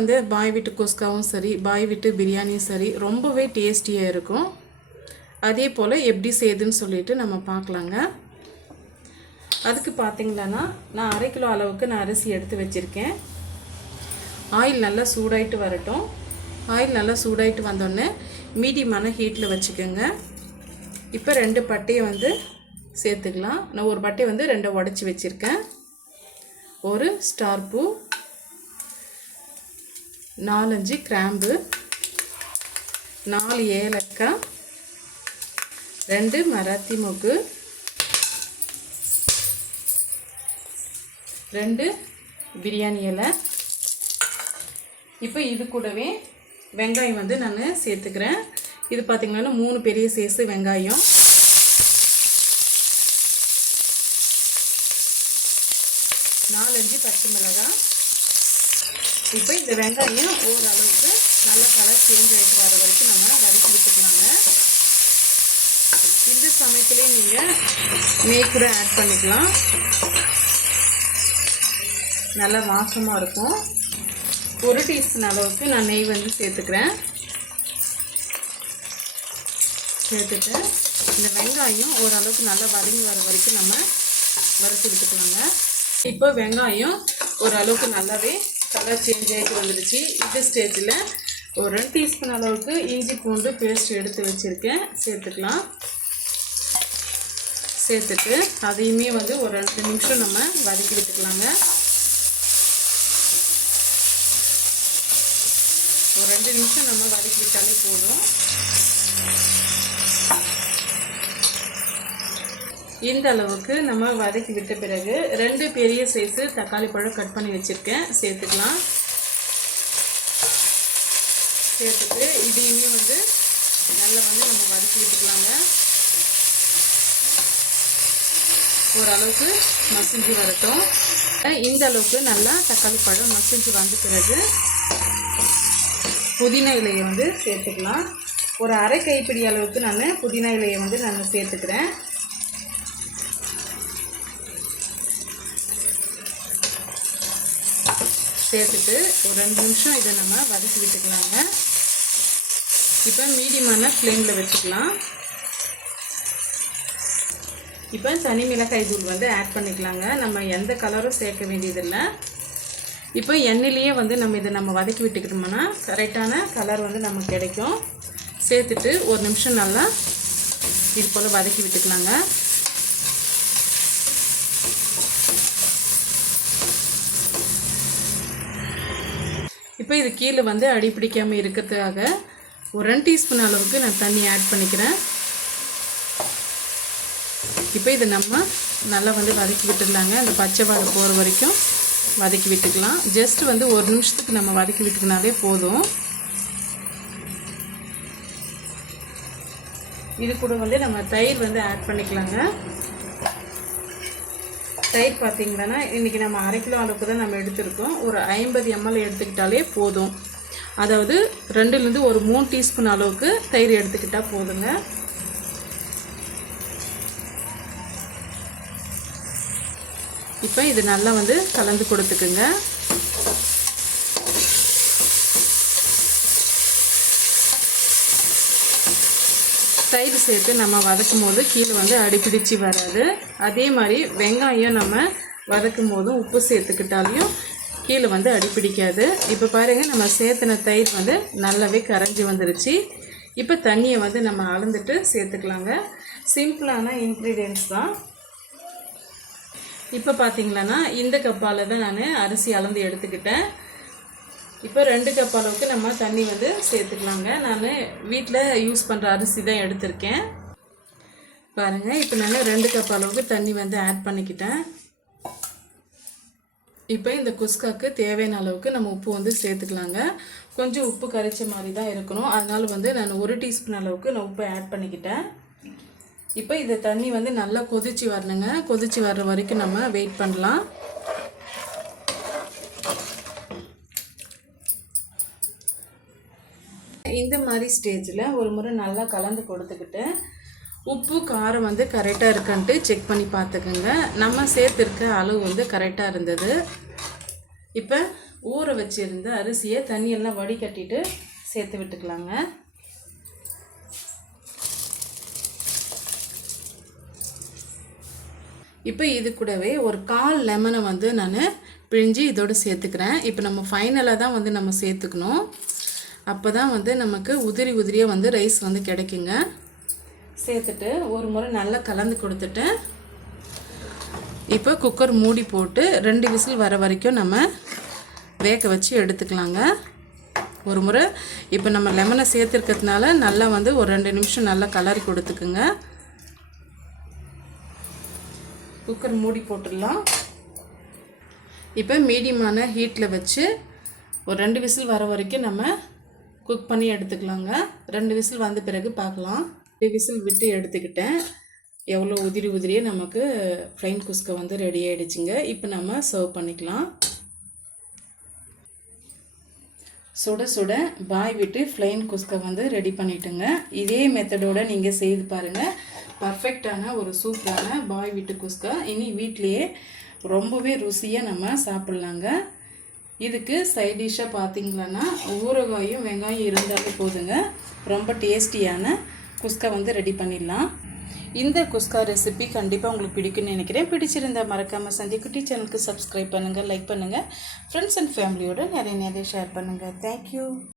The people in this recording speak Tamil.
வந்து பாய் வீட்டு குஸ்காவும் சரி, பாய் வீட்டு பிரியாணியும் சரி ரொம்பவே டேஸ்டியாக இருக்கும். அதே போல் எப்படி செய்யுதுன்னு சொல்லிட்டு நம்ம பார்க்கலாங்க. அதுக்கு பார்த்திங்கன்னா நான் 1/2 கிலோ அளவுக்கு நான் அரிசி எடுத்து வச்சுருக்கேன். ஆயில் நல்லா சூடாயிட்டு வரட்டும். ஆயில் நல்லா சூடாயிட்டு வந்தோடனே மீடியமான ஹீட்டில் வச்சுக்கோங்க. இப்போ 2 பட்டையை வந்து சேர்த்துக்கலாம். நான் ஒரு பட்டையை வந்து 2 உடச்சி வச்சுருக்கேன். ஒரு ஸ்டார் பூ, 4-5 கிராம்பு, 4 ஏலக்காய், 2 மராத்தி மொக்கு, 2 பிரியாணி இலை. இப்போ இது கூடவே வெங்காயம் வந்து நான் சேர்த்துக்கிறேன். இது பார்த்திங்கன்னா 3 பெரிய சைஸு வெங்காயம், 4-5 பச்சை மிளகாய். இப்போ இந்த வெங்காயம் ஓரளவுக்கு நல்லா கலர் சேஞ்ச் ஆகிட்டு வர வரைக்கும் நம்ம வதக்கி விட்டுக்கலாங்க. இந்த சமயத்துலேயே நீங்கள் நெய் கூட ஆட் பண்ணிக்கலாம், நல்லா வாசமாக இருக்கும். 1 டீஸ்பூன் அளவுக்கு நான் நெய் வந்து சேர்த்துக்கிறேன். சேர்த்துட்டு இந்த வெங்காயம் ஓரளவுக்கு நல்லா வதங்கி வர வரைக்கும் நம்ம வறுத்து விட்டுக்கலாங்க. இப்போ வெங்காயம் ஓரளவுக்கு நல்லாவே கலர் சேஞ்ச் ஆகிட்டு வந்துடுச்சு. இந்த ஸ்டேஜில் ஒரு 2 டீஸ்பூன் அளவுக்கு இஞ்சி பூண்டு பேஸ்ட் எடுத்து வச்சுருக்கேன், சேர்த்துக்கலாம். சேர்த்துட்டு அதையுமே வந்து ஒரு 2 நிமிஷம் நம்ம வதக்கி விட்டுக்கலாங்க. ஒரு 2 நிமிஷம் நம்ம வதக்கி விட்டாலே போதும். இந்த அளவுக்கு நம்ம வதக்கி விட்ட பிறகு 2 பெரிய சைஸு தக்காளி பழம் கட் பண்ணி வச்சுருக்கேன், சேர்த்துக்கலாம். சேர்த்துட்டு இதையுமே வந்து நல்லா வந்து நம்ம வதக்கி விட்டுக்கலாங்க. ஓரளவுக்கு மசிஞ்சு வரட்டும். இந்த அளவுக்கு நல்லா தக்காளி பழம் மசிஞ்சு வந்த பிறகு புதினா இலையை வந்து சேர்த்துக்கலாம். ஒரு 1/2 கைப்பிடி அளவுக்கு நான் புதினா இலையை வந்து நான் சேர்த்துக்கிறேன். சேர்த்துட்டு ஒரு 2 நிமிஷம் இதை நம்ம வதக்கி விட்டுக்கலாங்க. இப்போ மீடியமான ஃப்ளேமில் வச்சுக்கலாம். இப்போ தனி மிளகாய் தூள் வந்து ஆட் பண்ணிக்கலாங்க. நம்ம எந்த கலரும் சேர்க்க வேண்டியதில்லை. இப்போ எண்ணெயிலேயே வந்து நம்ம வதக்கி விட்டுக்கிட்டோம்னா கரெக்டான கலர் வந்து நமக்கு கிடைக்கும். சேர்த்துட்டு ஒரு நிமிஷம் நல்லா இது போல் வதக்கி விட்டுக்கலாங்க. இப்போ இது கீழே வந்து அடி பிடிக்காமல் இருக்கிறதுக்காக ஒரு 2 டீஸ்பூன் அளவுக்கு நான் தண்ணி ஆட் பண்ணிக்கிறேன். இப்போ இதை நம்ம நல்லா வந்து வதக்கி விட்டுடலாங்க. அந்த பச்சை வாடை போகிற வரைக்கும் வதக்கி விட்டுக்கலாம். ஜஸ்ட் வந்து ஒரு நிமிஷத்துக்கு நம்ம வதக்கி விட்டுக்கினாலே போதும். இது கூட வந்து நம்ம தயிர் வந்து ஆட் பண்ணிக்கலாங்க. தயிர் பார்த்திங்கன்னா இன்றைக்கி நம்ம 1/2 கிலோ அளவுக்கு தான் நம்ம எடுத்துருக்கோம். ஒரு 50 ml எடுத்துக்கிட்டாலே போதும். அதாவது 2லேருந்து ஒரு 3 டீஸ்பூன் அளவுக்கு தயிர் எடுத்துக்கிட்டால் போதுங்க. இப்போ இது நல்லா வந்து கலந்து கொடுத்துக்குங்க. தயிர் சேர்த்து நம்ம வதக்கும் போது கீழே வந்து அடிப்பிடிச்சு வராது. அதே மாதிரி வெங்காயம் நம்ம வதக்கும் போதும் உப்பு சேர்த்துக்கிட்டாலையும் கீழே வந்து அடிப்பிடிக்காது. இப்போ பாருங்கள், நம்ம சேர்த்துன தயிர் வந்து நல்லாவே கரைஞ்சி வந்துருச்சு. இப்போ தண்ணியை வந்து நம்ம அளந்துட்டு சேர்த்துக்கலாங்க. சிம்பிளான இன்க்ரீடியன்ட்ஸ் தான். இப்போ பார்த்திங்களன்னா இந்த கப்பால் தான் நான் அரிசி அளந்து எடுத்துக்கிட்டேன். இப்போ 2 கப் அளவுக்கு நம்ம தண்ணி வந்து சேர்த்துக்கலாங்க. நான் வீட்டில் யூஸ் பண்ணுற அரிசி தான் எடுத்திருக்கேன். பாருங்கள், இப்போ நான் 2 கப் அளவுக்கு தண்ணி வந்து ஆட் பண்ணிக்கிட்டேன். இப்போ இந்த குஸ்காக்கு தேவையான அளவுக்கு நம்ம உப்பு வந்து சேர்த்துக்கலாங்க. கொஞ்சம் உப்பு கரைச்ச மாதிரி தான் இருக்கணும். அதனால் வந்து நான் 1 டீஸ்பூன் அளவுக்கு நான் உப்பை ஆட் பண்ணிக்கிட்டேன். இப்போ இந்த தண்ணி வந்து நல்லா கொதிச்சு வரணுங்க. கொதிச்சு வர்ற வரைக்கும் நம்ம வெயிட் பண்ணலாம். இந்த மாதிரி ஸ்டேஜில் ஒரு முறை நல்லா கலந்து கொடுத்துக்கிட்டு உப்பு காரம் வந்து கரெக்டாக இருக்கான்ட்டு செக் பண்ணி பார்த்துக்கோங்க. நம்ம சேர்த்துருக்க அளவு வந்து கரெக்டாக இருந்தது. இப்போ ஊற வச்சிருந்த அரிசியை தண்ணியெல்லாம் வடிகட்டிட்டு சேர்த்து விட்டுக்கலாங்க. இப்போ இது கூடவே ஒரு 1/4 லெமனை வந்து நான் பிழிஞ்சு இதோடு சேர்த்துக்கிறேன். இப்போ நம்ம ஃபைனலாக தான் வந்து நம்ம சேர்த்துக்கணும். அப்போ தான் வந்து நமக்கு உதிரி உதிரியாக வந்து ரைஸ் வந்து கிடைக்குங்க. சேர்த்துட்டு ஒரு முறை நல்லா கலந்து கொடுத்துட்டு இப்போ குக்கர் மூடி போட்டு 2 விசில் வர வரைக்கும் நம்ம வேக வச்சு எடுத்துக்கலாங்க. ஒரு முறை இப்போ நம்ம லெமனை சேர்த்துருக்கிறதுனால நல்லா வந்து ஒரு 2 நிமிஷம் நல்லா கலரி கொடுத்துக்குங்க. குக்கர் மூடி போட்டுடலாம். இப்போ மீடியமான ஹீட்டில் வச்சு ஒரு 2 விசில் வர வரைக்கும் நம்ம குக் பண்ணி எடுத்துக்கலாங்க. 2 விசில் வந்த பிறகு பார்க்கலாம். 2 விசில் விட்டு எடுத்துக்கிட்டேன். எவ்வளோ உதிரி உதிரியே நமக்கு ஃப்ளைன் குஸ்கா வந்து ரெடி ஆகிடுச்சுங்க. இப்போ நம்ம சர்வ் பண்ணிக்கலாம். சுட சுட பாய் விட்டு ஃப்ளைன் குஸ்கா வந்து ரெடி பண்ணிட்டுங்க. இதே மெத்தடோடு நீங்கள் செய்து பாருங்கள். பர்ஃபெக்டான ஒரு சூப்பரான பாய் விட்டு குஸ்கா இனி வீட்லேயே ரொம்பவே ருசியாக நம்ம சாப்பிட்லாங்க. இதுக்கு சைட் டிஷ்ஷாக பார்த்தீங்களன்னா ஊறுகாயும் வெங்காயம் இருந்தாலே போதுங்க. ரொம்ப டேஸ்டியான குஸ்கா வந்து ரெடி பண்ணிடலாம். இந்த குஸ்கா ரெசிபி கண்டிப்பாக உங்களுக்கு பிடிக்கும்னு நினைக்கிறேன். பிடிச்சிருந்தால் மறக்காமல் சந்திக்குட்டி சேனலுக்கு சப்ஸ்கிரைப் பண்ணுங்கள், லைக் பண்ணுங்கள், ஃப்ரெண்ட்ஸ் அண்ட் ஃபேமிலியோடு நிறைய ஷேர் பண்ணுங்கள். தேங்க்யூ.